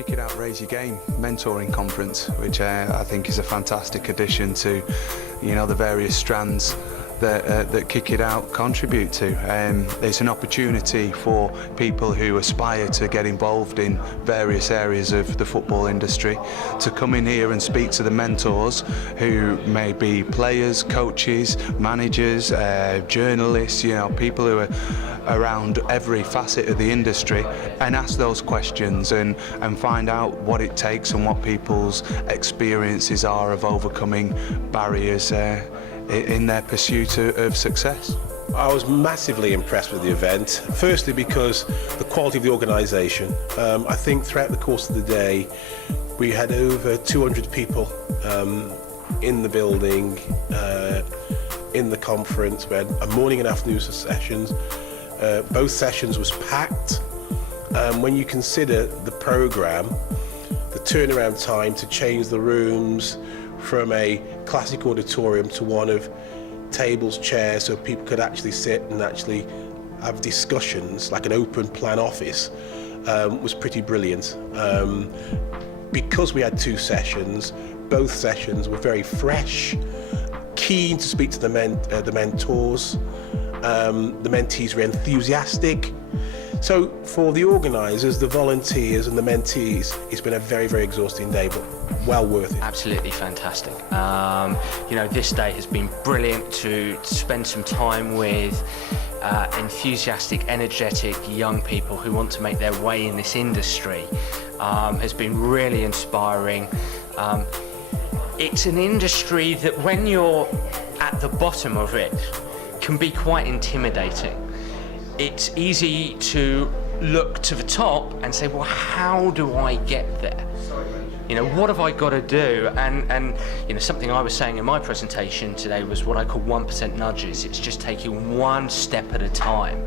Kick It Out, Raise Your Game mentoring conference, which I think is a fantastic addition to, the various strands that Kick It Out contribute to. It's an opportunity for people who aspire to get involved in various areas of the football industry to come in here and speak to the mentors who may be players, coaches, managers, journalists, people who are around every facet of the industry, and ask those questions and find out what it takes and what people's experiences are of overcoming barriers in their pursuit of success. I was massively impressed with the event, firstly because the quality of the organisation. I think throughout the course of the day we had over 200 people in the building, in the conference. We had a morning and afternoon sessions. Both sessions was packed. When you consider the programme, the turnaround time to change the rooms from a classic auditorium to one of tables, chairs, so people could actually sit and actually have discussions like an open plan office, was pretty brilliant. Because we had two sessions, both sessions were very fresh, keen to speak to the mentors. The mentees were enthusiastic. So for the organisers, the volunteers and the mentees, it's been a very, very exhausting day, but well worth it. Absolutely fantastic. This day has been brilliant to spend some time with enthusiastic, energetic young people who want to make their way in this industry. Has been really inspiring. It's an industry that when you're at the bottom of it can be quite intimidating. It's easy to look to the top and say, well, how do I get there? What have I got to do? And something I was saying in my presentation today was what I call 1% nudges. It's just taking one step at a time.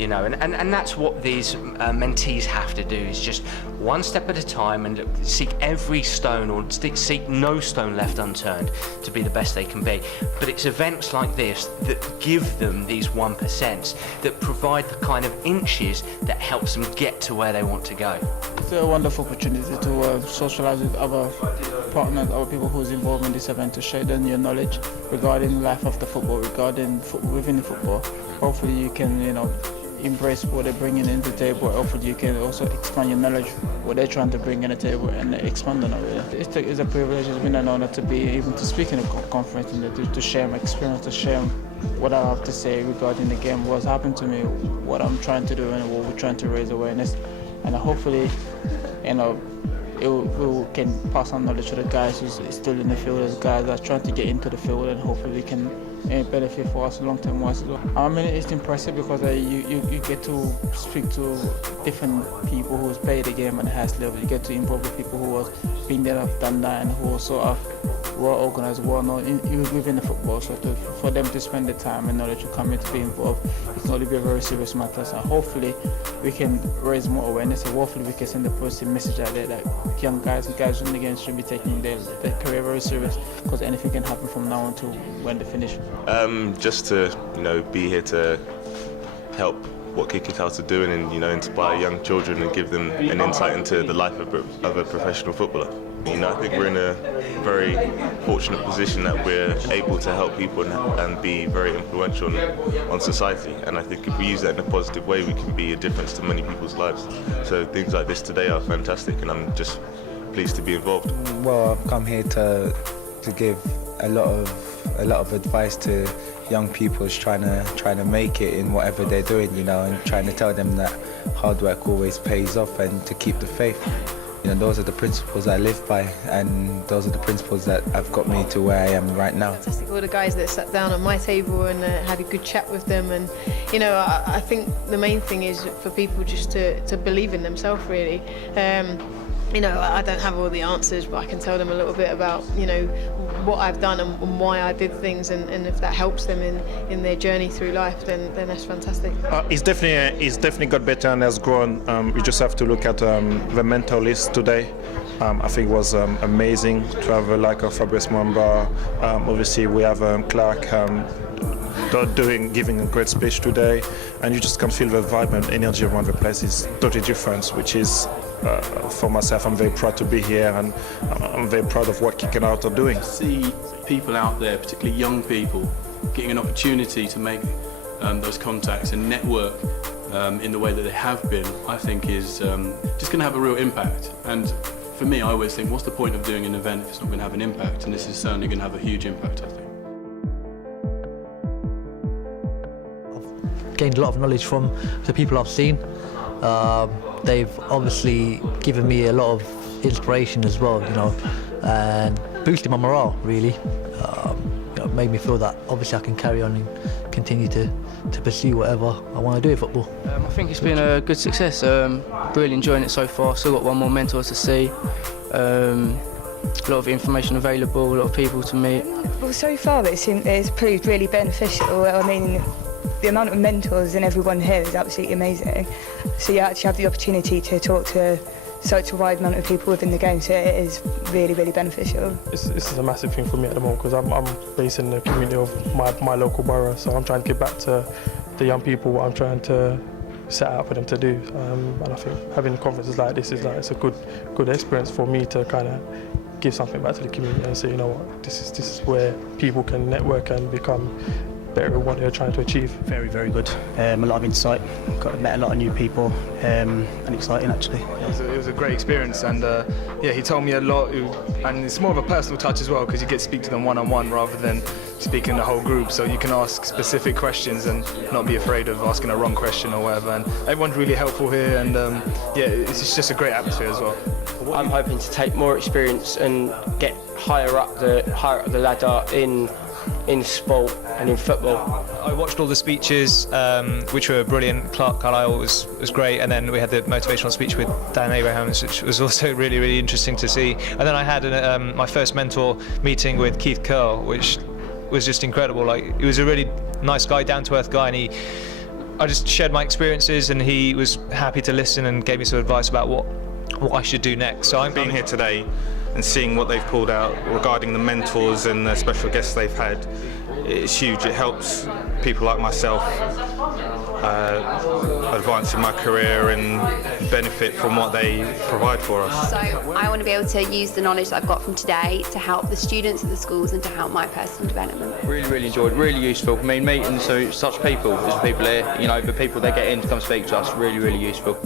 And that's what these mentees have to do, is just one step at a time and seek every stone, or seek no stone left unturned to be the best they can be. But it's events like this that give them these 1%, that provide the kind of inches that helps them get to where they want to go. It's a wonderful opportunity to socialize with other partners, other people who's involved in this event, to share them your knowledge regarding life after football, regarding within the football. Hopefully you can, embrace what they're bringing into the table. Hopefully you can also expand your knowledge, what they're trying to bring in the table, and expand on it. It's a privilege, it's been an honor to be able to speak in a conference and to share my experience, to share what I have to say regarding the game, what's happened to me, what I'm trying to do, and what we're trying to raise awareness. And hopefully, we can pass on knowledge to the guys who's still in the field, the guys that are trying to get into the field, and hopefully we can benefit for us long-term wise as well. I mean, it's impressive because you get to speak to different people who's played the game at the highest level. You get to involve with people who have been there, have done that, and who also are well organized, well known within the football. So for them to spend the time and knowledge to come in to be involved, it's going to be a very serious matter. So hopefully we can raise more awareness, and hopefully we can send a positive message out there that young guys and guys in the game should be taking their career very serious, because anything can happen from now on to when they finish. Just to be here to help what Kick It Out are doing, and inspire young children and give them an insight into the life of a professional footballer. I think we're in a very fortunate position that we're able to help people and be very influential on society. And I think if we use that in a positive way, we can be a difference to many people's lives. So things like this today are fantastic, and I'm just pleased to be involved. Well, I've come here to give a lot of advice to young people trying to make it in whatever they're doing, and trying to tell them that hard work always pays off, and to keep the faith. Those are the principles I live by, and those are the principles that have got me to where I am right now. Fantastic, all the guys that sat down at my table and had a good chat with them, and I think the main thing is for people just to believe in themselves, really. I don't have all the answers, but I can tell them a little bit about, what I've done and why I did things, and if that helps them in their journey through life, then that's fantastic. It's definitely got better and has grown. We just have to look at the mentor list today. I think it was amazing to have a like of Fabrice Mwamba. Obviously, we have Clark giving a great speech today, and you just can feel the vibe and energy around the place is totally different, which is for myself, I'm very proud to be here, and I'm very proud of what Kicking Out are doing. See people out there, particularly young people, getting an opportunity to make those contacts and network in the way that they have been, I think is just going to have a real impact. And for me, I always think, what's the point of doing an event if it's not going to have an impact? And this is certainly going to have a huge impact, I think. I've gained a lot of knowledge from the people I've seen. They've obviously given me a lot of inspiration as well, you know, and boosted my morale, really. You know, made me feel that obviously I can carry on and continue to pursue whatever I want to do in football. I think it's been a good success. Really enjoying it so far. Still got one more mentor to see. A lot of information available, a lot of people to meet. Well, so far it's proved really beneficial. I mean, the amount of mentors and everyone here is absolutely amazing. So you actually have the opportunity to talk to such a wide amount of people within the game, so it is really, really beneficial. This is a massive thing for me at the moment because I'm based in the community of my local borough, so I'm trying to give back to the young people what I'm trying to set out for them to do. And I think having conferences like this is it's a good experience for me to kind of give something back to the community and say, you know what, this is where people can network and become better at what they're trying to achieve. Very, very good. A lot of insight. Met a lot of new people, and exciting actually. It was a great experience, and yeah, he told me a lot, and it's more of a personal touch as well because you get to speak to them one-on-one rather than speaking the whole group, so you can ask specific questions and not be afraid of asking a wrong question or whatever. And everyone's really helpful here, and yeah, it's just a great atmosphere as well. I'm hoping to take more experience and get higher up the ladder in sport and in football. I watched all the speeches, which were brilliant. Clark Carlisle was great, and then we had the motivational speech with Dan Abrahams, which was also really, really interesting to see. And then I had my first mentor meeting with Keith Curl, which was just incredible. Like, he was a really nice guy, down-to-earth guy, and I just shared my experiences, and he was happy to listen and gave me some advice about what I should do next. So I'm being here today and seeing what they've pulled out regarding the mentors and the special guests they've had, it's huge. It helps people like myself advance in my career and benefit from what they provide for us. So I want to be able to use the knowledge that I've got from today to help the students at the schools and to help my personal development. Really enjoyed, really useful. I mean, meeting such people, as people here, you know, the people they get in to come speak to us, really useful.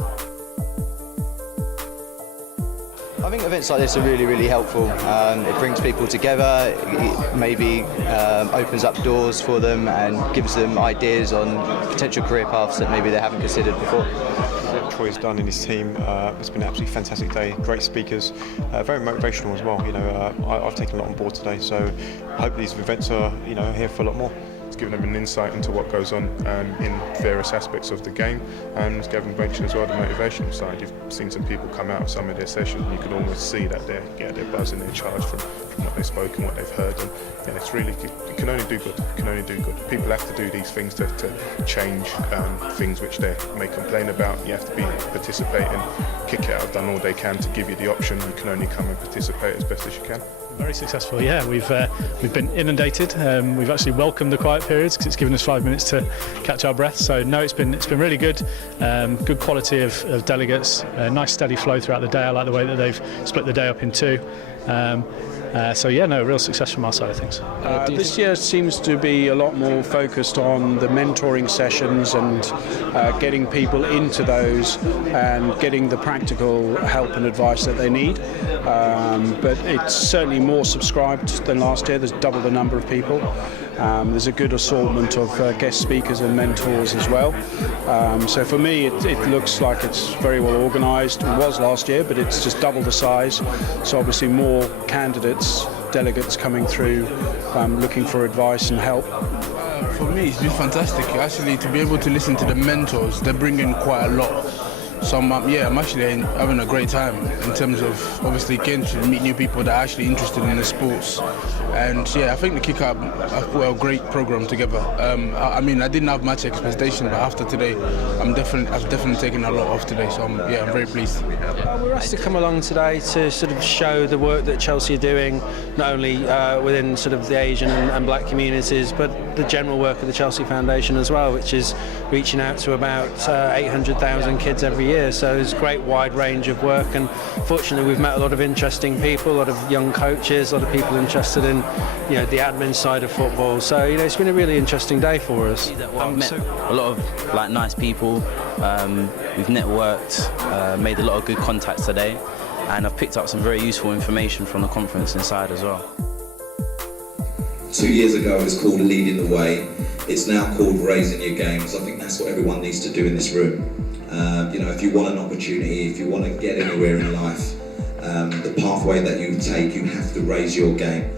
I think events like this are really helpful. It brings people together, it maybe opens up doors for them and gives them ideas on potential career paths that maybe they haven't considered before. What Troy's done in his team, it's been an absolutely fantastic day. Great speakers, very motivational as well. You know, I've taken a lot on board today, so I hope these events are, you know, here for a lot more. It's given them an insight into what goes on in various aspects of the game, and it's given mention as well the motivational side. You've seen some people come out of some of their sessions and you can almost see that they're buzzing, they're charged from what they've spoken, what they've heard, and it's really, you can only do good. You can only do good. People have to do these things to change things which they may complain about. You have to participate and Kick It Out have done all they can to give you the option. You can only come and participate as best as you can. Very successful, yeah. We've been inundated. We've actually welcomed the quiet periods because it's given us 5 minutes to catch our breath. So no, it's been really good. Good quality of delegates. Nice steady flow throughout the day. I like the way that they've split the day up in two. So yeah, no, real success from our side of things. This year seems to be a lot more focused on the mentoring sessions and getting people into those and getting the practical help and advice that they need. But it's certainly more subscribed than last year. There's double the number of people. There's a good assortment of guest speakers and mentors as well. So for me, it looks like it's very well organised. It was last year, but it's just double the size. So obviously more candidates, delegates coming through, looking for advice and help. For me, it's been fantastic. Actually, to be able to listen to the mentors, they bring in quite a lot. So I'm actually having a great time in terms of obviously getting to meet new people that are actually interested in the sports. And yeah, I think the Kick Out have put a great program together. I mean, I didn't have much expectation, but after today, I've definitely taken a lot off today. So I'm very pleased. We're asked to come along today to sort of show the work that Chelsea are doing, not only within sort of the Asian and black communities, but the general work of the Chelsea Foundation as well, which is reaching out to about 800,000 kids every year. So it's a great wide range of work, and fortunately we've met a lot of interesting people, a lot of young coaches, a lot of people interested in the admin side of football. So it's been a really interesting day for us. I've met a lot of nice people. We've networked, made a lot of good contacts today, and I've picked up some very useful information from the conference inside as well. 2 years ago it was called Leading the Way. It's now called Raising Your Games. I think that's what everyone needs to do in this room. If you want an opportunity, if you want to get anywhere in life, the pathway that you take, you have to raise your game.